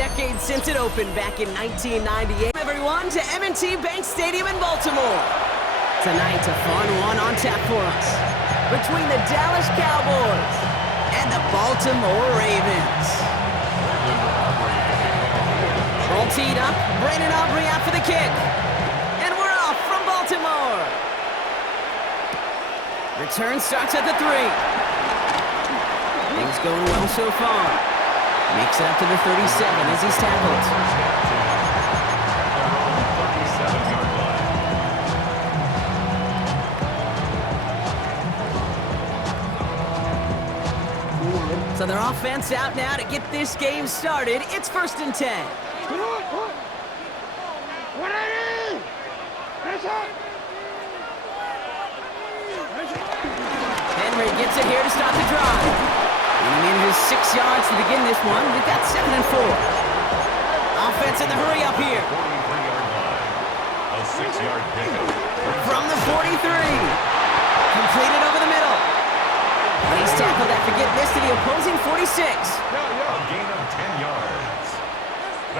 decade since it opened back in 1998. Everyone to M&T Bank Stadium in Baltimore. Tonight, a fun one on tap for us between the Dallas Cowboys and the Baltimore Ravens. All teed up, Brandon Aubrey out for the kick. And we're off from Baltimore. Return starts at the 3. Things going well so far. Makes it up to the 37 as he's tackled. So their offense out now to get this game started. It's 1st and 10. Henry gets it here to start the drive. And he manages 6 yards to begin this one. We've got 7 and 4. Offense in the hurry up here. 43-yard line. A 6-yard pickup. From the 43. Completed over the middle. And he's tackled after getting this to the opposing 46. A gain of 10 yards.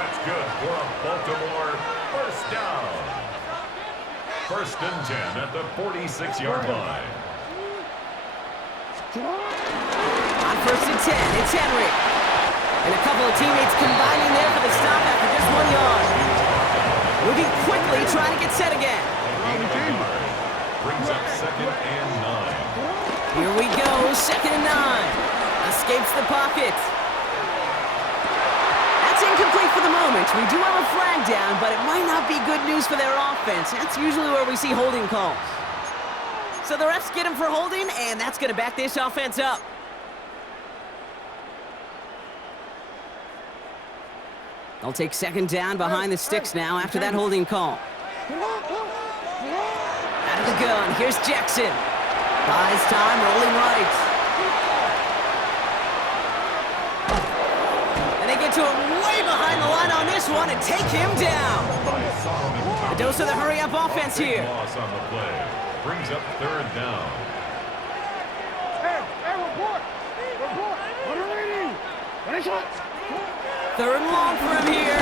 That's good for a Baltimore first down. 1st and 10 at the 46-yard line. On 1st and 10, it's Henry. And a couple of teammates combining there for the stop after just 1 yard. Moving quickly, trying to get set again. Brings up 2nd and 9. Here we go, 2nd and 9. Escapes the pocket. That's incomplete for the moment. We do have a flag down, but it might not be good news for their offense. That's usually where we see holding calls. So the refs get him for holding, and that's going to back this offense up. They'll take 2nd down behind the sticks now after that holding call. Out of the gun, here's Jackson. Buys time, rolling right. And they get to him way behind the line on this one and take him down. A dose of the hurry-up offense here. Loss on the play. Brings up 3rd down. Hey, report! What are we doing? 3rd and long for him here.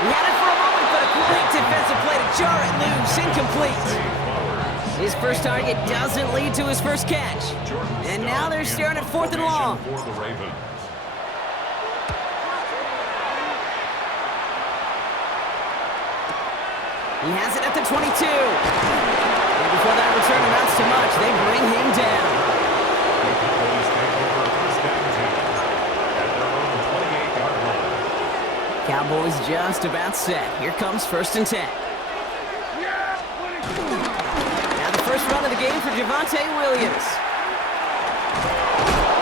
He had it for a moment, but a great defensive play to jar it loose. Incomplete. His first target doesn't lead to his first catch. And now they're staring at 4th and long. For the Ravens. He has it at the 22. And before that return amounts to much, they bring him down. The Cowboys take over 1st and 10 at their own 28-yard line. Cowboys just about set. Here comes 1st and 10. Now the first run of the game for Javonte Williams.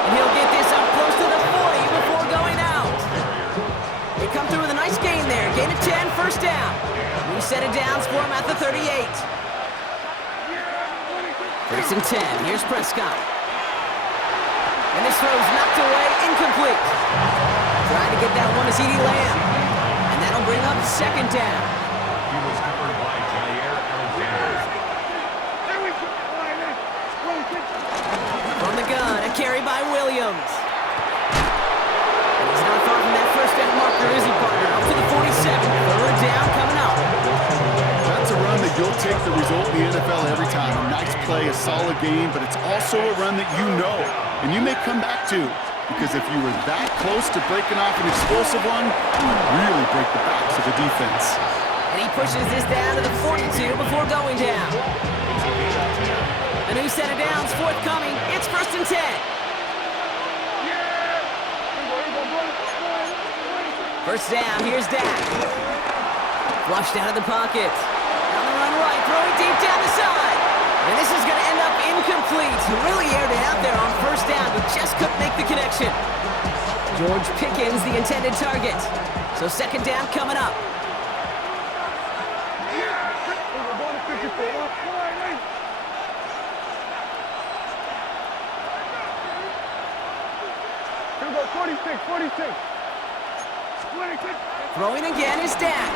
And he'll get this up close to the 40 before going out. They come through with a nice gain there. Gain of 10, 1st down. New set of downs for him at the 38. 1st and 10. Here's Prescott. And this throw's knocked away, incomplete. Trying to get that one to CeeDee Lamb. And that'll bring up 2nd down. He was covered by Jair Alexander. From the gun, a carry by Williams. And he's not far from that 1st down marker, is he, partner? Up to the 47. 3rd down coming up. That's a run that you'll take the result in the NFL every time. A nice play, a solid game, but it's also a run that you know and you may come back to, because if you were that close to breaking off an explosive one, you would really break the backs of the defense. And he pushes this down to the 42 before going down. A new set of downs forthcoming. It's 1st and 10. First down, here's Dak. Flushed out of the pocket. On the run right, throwing deep down the side. And this is going to end up incomplete. Really aired it out there on 1st down, but just couldn't make the connection. George Pickens, the intended target. So 2nd down coming up. Here we go, 46. Throwing again is Dak.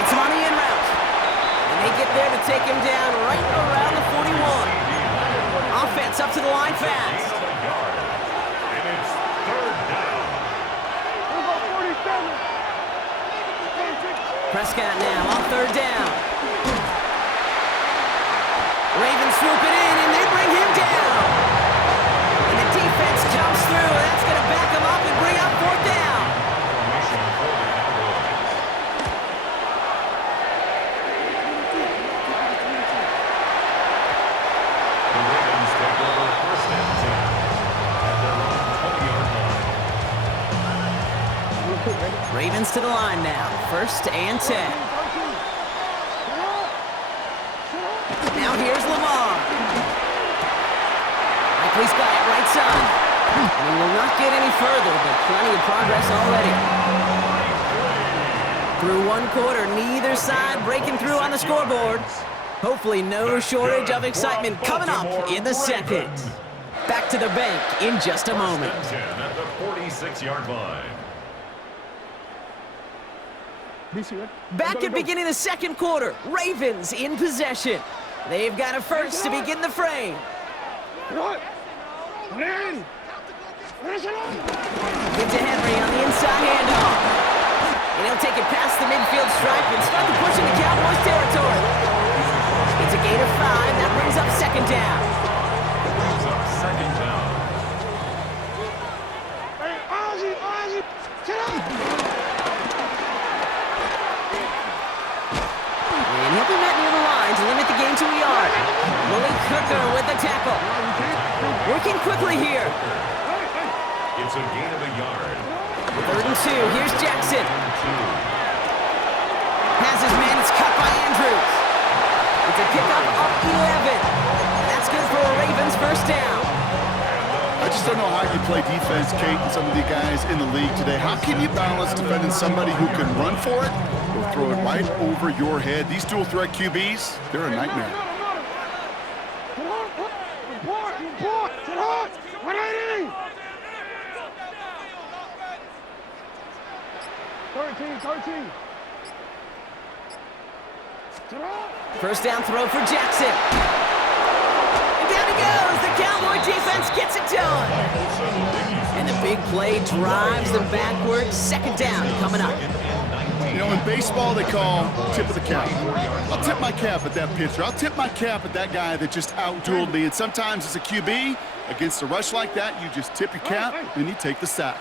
It's on the in route. And they get there to take him down right around the 41. Offense up to the line fast. And it's 3rd down. Prescott now on third down. Ravens swoop it in, and they bring him down. And the defense jumps through. That's going to back him up and bring up fourth down. Formation for the Cowboys. The Ravens take over first and 10 at their own 20-yard line. Ravens to the line now. First and 10. Now here's Lamar. Likely's got it right side. And he will not get any further, but plenty of progress already. Through one quarter, neither side breaking through on the scoreboard. Hopefully no shortage of excitement coming up in the second. Back to the bank in just a moment. First and 10 at the 46-yard line. Back at beginning the second quarter, Ravens in possession. They've got a first to begin the frame. Give to Henry on the inside handoff. And he'll take it past the midfield stripe and start to push into Cowboys territory. It's a gain of 5. That brings up second down. Brings up second down. And he'll be met near the line to limit the gain to a yard. Malik Hooker with the tackle. Working quickly here. It's a gain of a yard. Third and 2. Here's Jackson. Has his man. It's cut by Andrews. It's a pickup of 11. And that's good for a Ravens first down. I just don't know how you play defense, Kate, and some of the guys in the league today. How can you balance defending somebody who can run for it or throw it right over your head? These dual threat QBs, they're a nightmare. First down throw for Jackson. And down he goes. The Cowboy defense gets it done. And the big play drives them backwards. Second down coming up. You know, in baseball, they call tip of the cap. I'll tip my cap at that pitcher. I'll tip my cap at that guy that just out-dueled me. And sometimes as a QB, against a rush like that, you just tip your cap and you take the sack.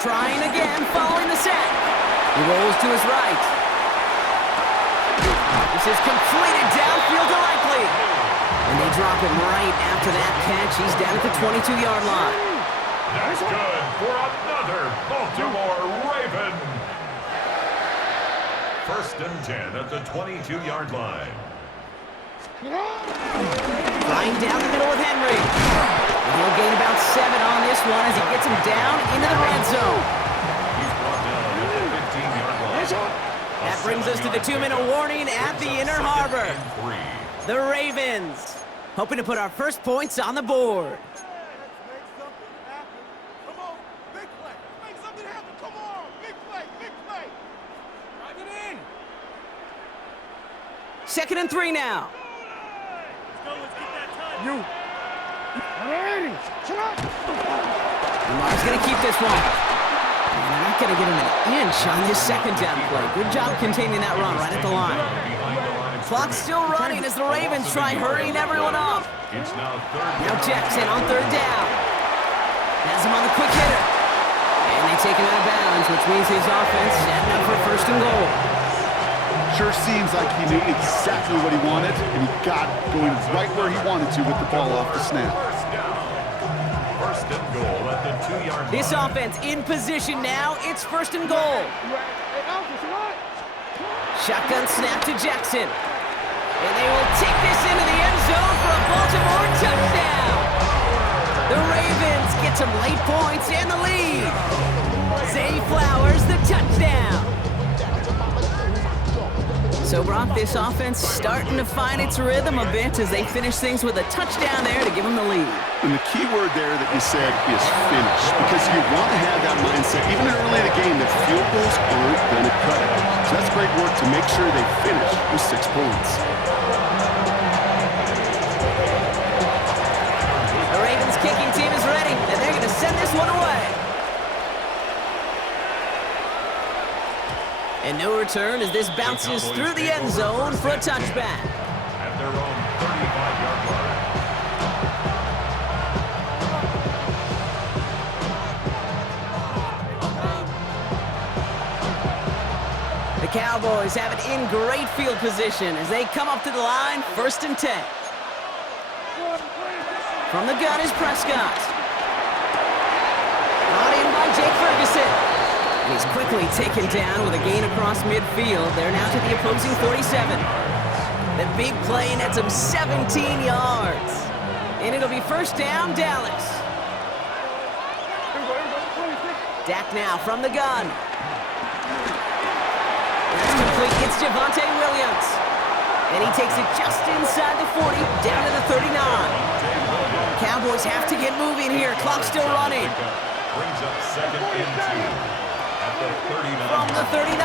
Trying again, following the sack. He rolls to his right. This is completed downfield to Likely. And they drop him right after that catch. He's down at the 22-yard line. That's good for another Baltimore Raven. First and 10 at the 22-yard line. Flying down the middle with Henry. And he'll gain about 7 on this one as he gets him down into the red zone. He's brought down at the 15-yard line. That brings us to the 2-minute warning at the Inner Harbor. The Ravens hoping to put our first points on the board. Second and 3 now. Lamar's going to keep this one. And they're not going to get him an inch on this second down play. Good job containing that run right at the line. Clock's still running as the Ravens try hurrying everyone up. Now Jackson on third down. Has him on the quick hitter. And they take him out of bounds, which means his offense setting up for first and goal. Sure seems like he knew exactly what he wanted, and he got it going right where he wanted to with the ball off the snap. First and goal at the 2-yard line. This offense in position now. It's first and goal. Shotgun snap to Jackson. And they will take this into the end zone for a Baltimore touchdown. The Ravens get some late points and the lead. Zay Flowers, the touchdown. So, Brock, this offense starting to find its rhythm a bit as they finish things with a touchdown there to give them the lead. And the key word there that you said is finish, because you want to have that mindset, even early in the game, that field goals aren't going to cut it. So that's great work to make sure they finish with 6 points. The Ravens kicking team is ready, and they're going to send this one away. And no return as this bounces through the end zone for a touchback. At their own 35-yard line. The Cowboys have it in great field position as they come up to the line, 1st and 10. From the gun is Prescott. Brought in by Jake Ferguson. He's quickly taken down with a gain across midfield. They're now to the opposing 47. The big play nets him 17 yards. And it'll be 1st down, Dallas. Dak now from the gun. That's complete. It's Javonte Williams. And he takes it just inside the 40, down to the 39. Cowboys have to get moving here. Clock's still running. Brings up 2nd and 2 at the 39. From the 39.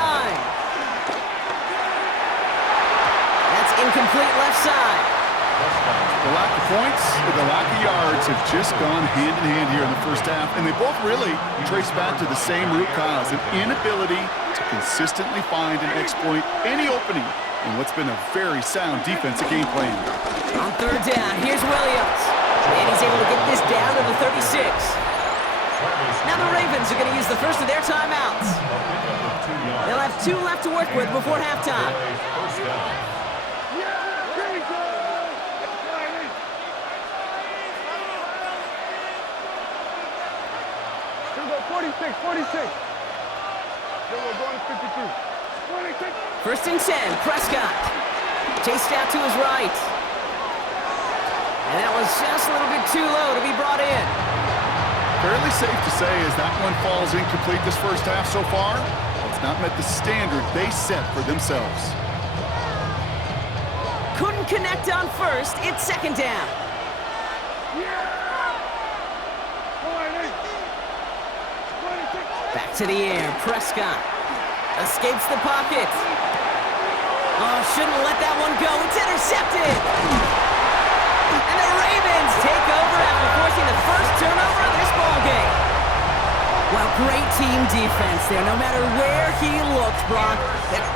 That's incomplete left side. The lack of points and the lack of yards have just gone hand in hand here in the first half, and they both really trace back to the same root cause, an inability to consistently find and exploit any opening in what's been a very sound defensive game plan. On 3rd down, here's Williams. And he's able to get this down to the 36. Now the Ravens are going to use the first of their timeouts. They'll have 2 left to work with before halftime. First down. Here we go, 46, 46. Here we're going 52. 46. 1st and 10, Prescott. Chased out to his right. And that was just a little bit too low to be brought in. Fairly safe to say as that one falls incomplete this first half so far, it's not met the standard they set for themselves. Couldn't connect on 1st. It's 2nd down. Back to the air. Prescott escapes the pocket. Oh, shouldn't let that one go. It's intercepted. And the Ravens take over after forcing the first turnover of this ballgame. Well, great team defense there. No matter where he looked, Brock,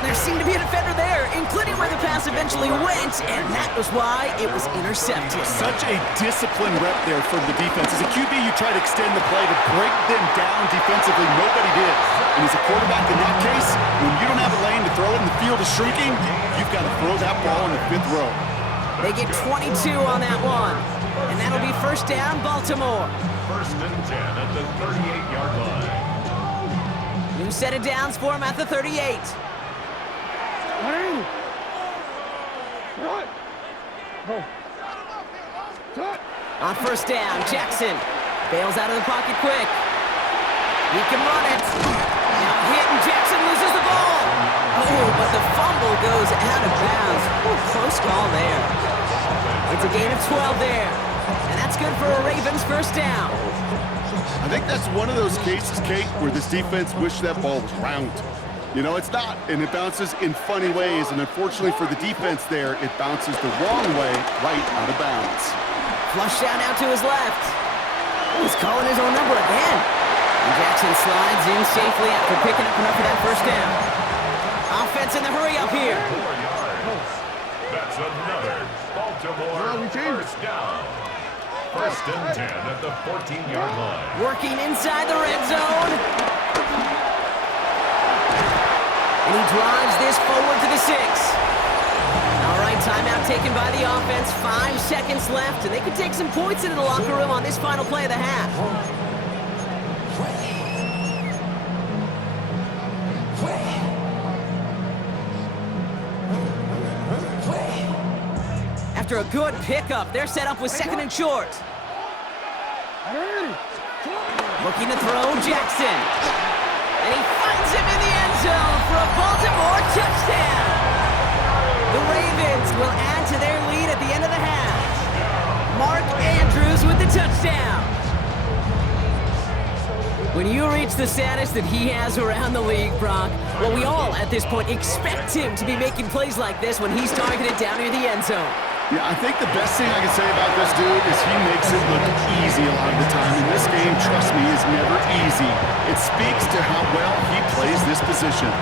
there seemed to be a defender there, including where the pass eventually went, and that was why it was intercepted. Such a disciplined rep there from the defense. As a QB, you try to extend the play to break them down defensively. Nobody did. And as a quarterback in that case, when you don't have a lane to throw it and the field is shrinking, you've got to throw that ball in the 5th row. They get 22 on that one. And that'll be 1st down, Baltimore. 1st and 10 at the 38-yard line. New set of downs for him at the 38. On 1st down, Jackson bails out of the pocket quick. He can run it. Now hit, and Jackson loses the ball. Oh, but the fumble goes out of bounds. Ooh, close call there. It's a gain of 12 there. And that's good for a Ravens 1st down. I think that's one of those cases, Kate, where this defense wished that ball was round. You know, it's not, and it bounces in funny ways, and unfortunately for the defense there, it bounces the wrong way right out of bounds. Flush down out to his left. He's calling his own number again. And Jackson slides in safely after picking up enough of that 1st down. Offense in the hurry up here. 4 yards. That's another Baltimore 1st down. 1st and 10 at the 14-yard line. Working inside the red zone. And he drives this forward to the 6. All right, timeout taken by the offense. 5 seconds left, and they can take some points into the locker room on this final play of the half. After a good pickup, they're set up with 2nd and short. Looking to throw, Jackson. And he finds him in the end zone for a Baltimore touchdown. The Ravens will add to their lead at the end of the half. Mark Andrews with the touchdown. When you reach the status that he has around the league, Brock, well, we all at this point expect him to be making plays like this when he's targeted down near the end zone. Yeah, I think the best thing I can say about this dude is he makes it look easy a lot of the time. And this game, trust me, is never easy. It speaks to how well he plays this position.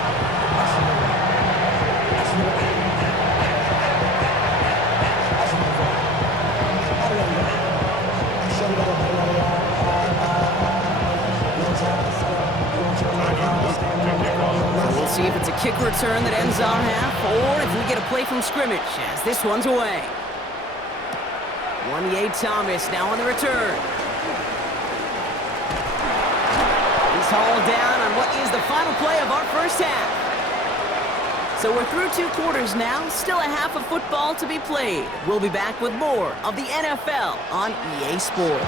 We'll see if it's a kick return that ends our half, or if we get a play from scrimmage, as this one's away. 1-8 Thomas now on the return. He's hauled down on what is the final play of our first half. So we're through 2 quarters now, still a half of football to be played. We'll be back with more of the NFL on EA Sports.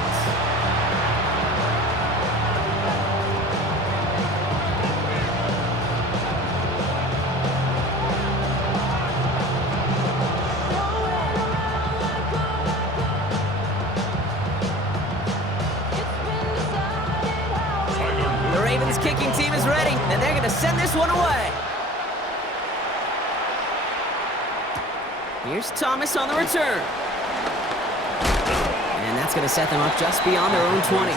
Kicking team is ready, and they're going to send this one away. Here's Thomas on the return. And that's going to set them up just beyond their own 20.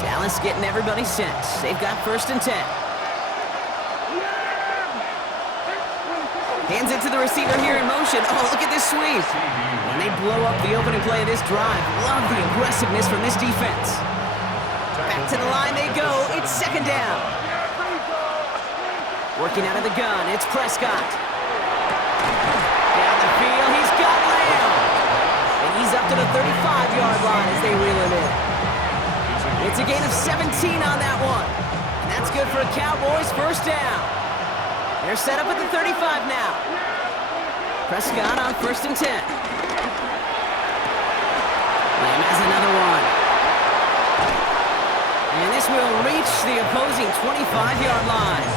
Dallas getting everybody set. They've got 1st and 10. Hands it to the receiver here in motion. Oh, look at this sweep. And they blow up the opening play of this drive. Love the aggressiveness from this defense. Back to the line they go. It's 2nd down. Working out of the gun, it's Prescott. Down the field, he's got Lamb. And he's up to the 35-yard line as they reel him in. It's a gain of 17 on that one. And that's good for a Cowboys 1st down. They're set up at the 35 now. Prescott on 1st and 10. Lamb has another one. And this will reach the opposing 25-yard line.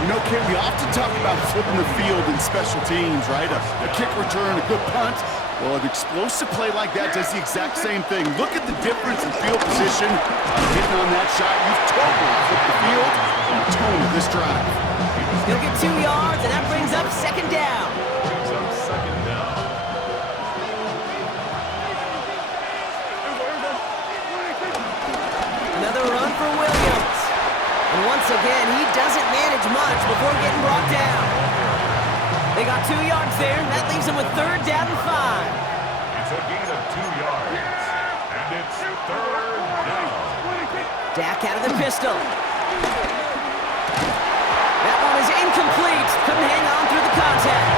You know, Ken, we often talk about flipping the field in special teams, right? A kick return, a good punt. Well, an explosive play like that does the exact same thing. Look at the difference in field position. Hitting on that shot, you've totally flipped the field and the tone of this drive. He'll get 2 yards, and that brings up 2nd down. Another run for Williams. And once again, he doesn't manage much before getting brought down. They got 2 yards there. That leaves them with 3rd down and 5. It's a gain of 2 yards. And it's 3rd down. Dak out of the pistol. That one is incomplete. Couldn't hang on through the contact.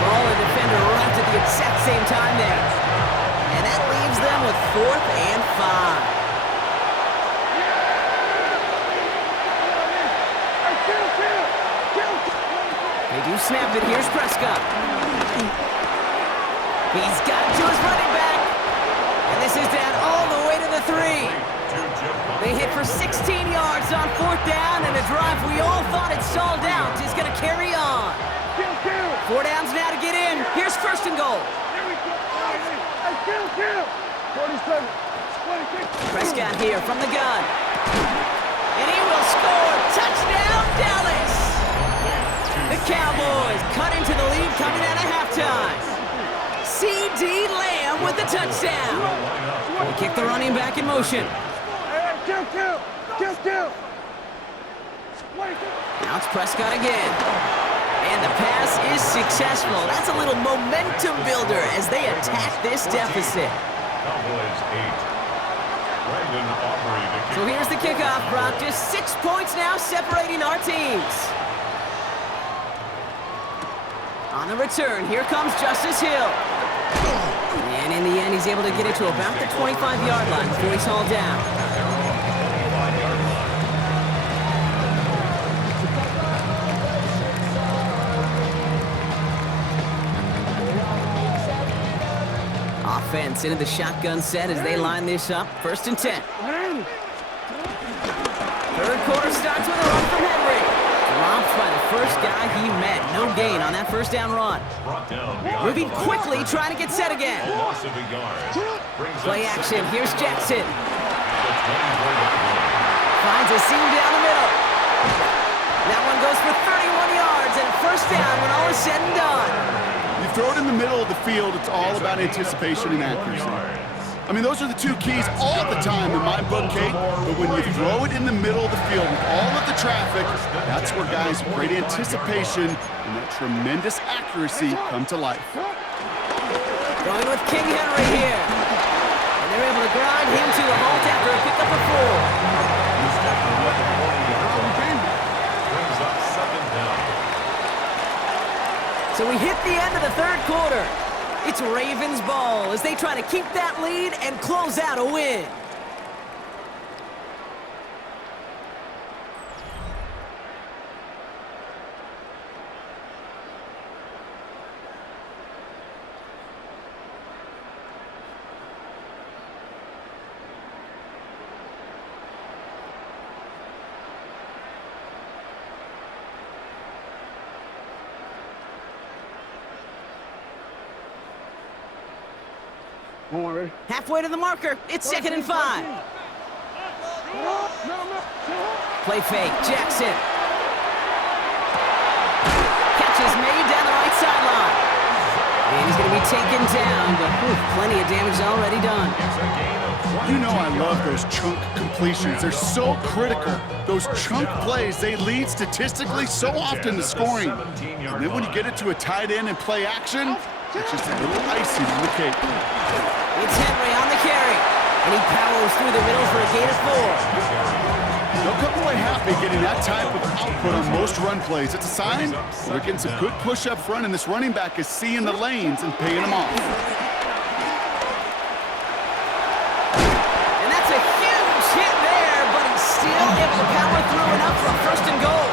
Ball and defender right at the exact same time there. And that leaves them with 4th and 5. They do snap it. Here's Prescott. He's got it to his running back. And this is down all the way to the 3. They hit for 16 yards on 4th down, and a drive we all thought had stalled out is going to carry on. 4 downs now to get in. Here's 1st and goal. 47, 26. Prescott here from the gun. And he will score. Touchdown, Dallas. The Cowboys cut into the lead coming out of halftime. C.D. Lamb with the touchdown. They kick the running back in motion. Now it's Prescott again. And the pass is successful. That's a little momentum builder as they attack this deficit. Cowboys 8. Brandon Aubrey to kick. So here's the kickoff, Brock. Just 6 points now separating our teams. On the return, here comes Justice Hill. And in the end, he's able to get it to about the 25-yard line before he's hauled down. Offense into the shotgun set as they line this up. 1st and 10. 3rd quarter starts with a run from Henry. Dropped by the first guy he met. No gain on that 1st down run. Moving quickly, trying to get set again. Play action. Here's Jackson. Finds a seam down the middle. That one goes for 31 yards and a 1st down when all is said and done. You throw it in the middle of the field, it's all about anticipation and accuracy. I mean, those are the two keys all the time in my book, Kate. But when you throw it in the middle of the field with all of the traffic, that's where guys with great anticipation and that tremendous accuracy come to life. Going with King Henry here. And they're able to grind him to a halt after a pickup of 4. Brings up 2nd down. So we hit the end of the third quarter. It's Ravens ball as they try to keep that lead and close out a win. Come on, ready? Halfway to the marker. It's 2nd and 5. Play fake. Jackson. Catch is made down the right sideline. And he's going to be taken down, but plenty of damage already done. It's a gain of 22 You know I love yards. those chunk completions. They're so critical. Those chunk plays, they lead statistically so often to scoring. And then when you get it to a tight end and play action, it's just a little icing on the cake. It's Henry on the carry. And he powers through the middle for a gain of 4. They'll come away happy getting that type of output on most run plays. It's a sign they're getting some good push up front, and this running back is seeing the lanes and paying them off. And that's a huge hit there, but he's still able to power through enough for a 1st and goal.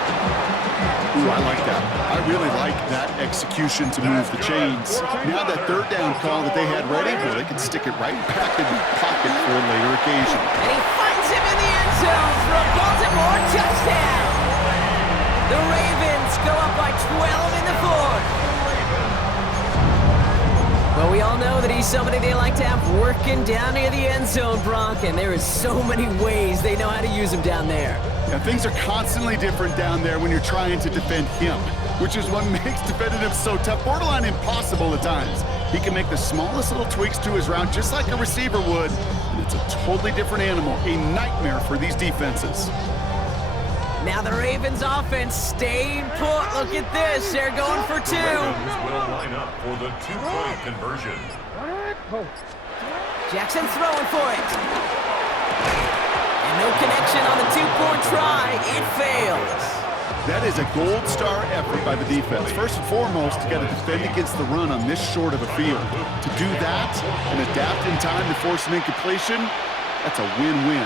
Ooh, I like that. I really like that execution to move the chains. Now that 3rd down call that they had ready, well, they can stick it right back in the pocket for a later occasion. And he finds him in the end zone for a Baltimore touchdown. The Ravens go up by 12 in the 4th. Well, we all know that he's somebody they like to have working down near the end zone, Bronk, and there is so many ways they know how to use him down there. Yeah, things are constantly different down there when you're trying to defend him, which is what makes defending him so tough, borderline impossible at times. He can make the smallest little tweaks to his route just like a receiver would, and it's a totally different animal, a nightmare for these defenses. Now the Ravens offense staying put. Look at this. They're going for 2. Ravens will line up for the 2-point conversion. Jackson throwing for it. And no connection on the 2-point try. It fails. That is a gold star effort by the defense. First and foremost, you got to defend against the run on this short of a field. To do that and adapt in time to force an incompletion, that's a win-win.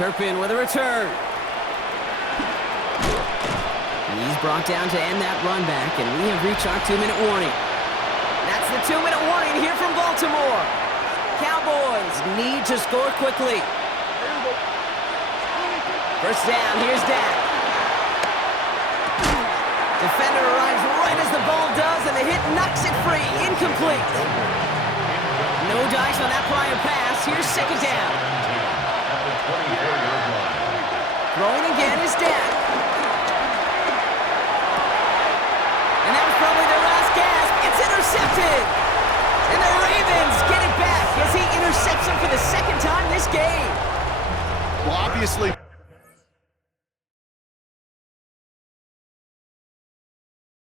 Turpin with a return. He's brought down to end that run back, and we have reached our 2-minute warning. That's the 2-minute warning here from Baltimore. Cowboys need to score quickly. 1st down, here's Dak. Defender arrives right as the ball does, and the hit knocks it free. Incomplete. No dice on that prior pass. Here's 2nd down. At the 24-yard line. Throwing again is Dak. And that was probably their last gasp. It's intercepted. And the Ravens get it back as he intercepts him for the 2nd time this game. Well, obviously,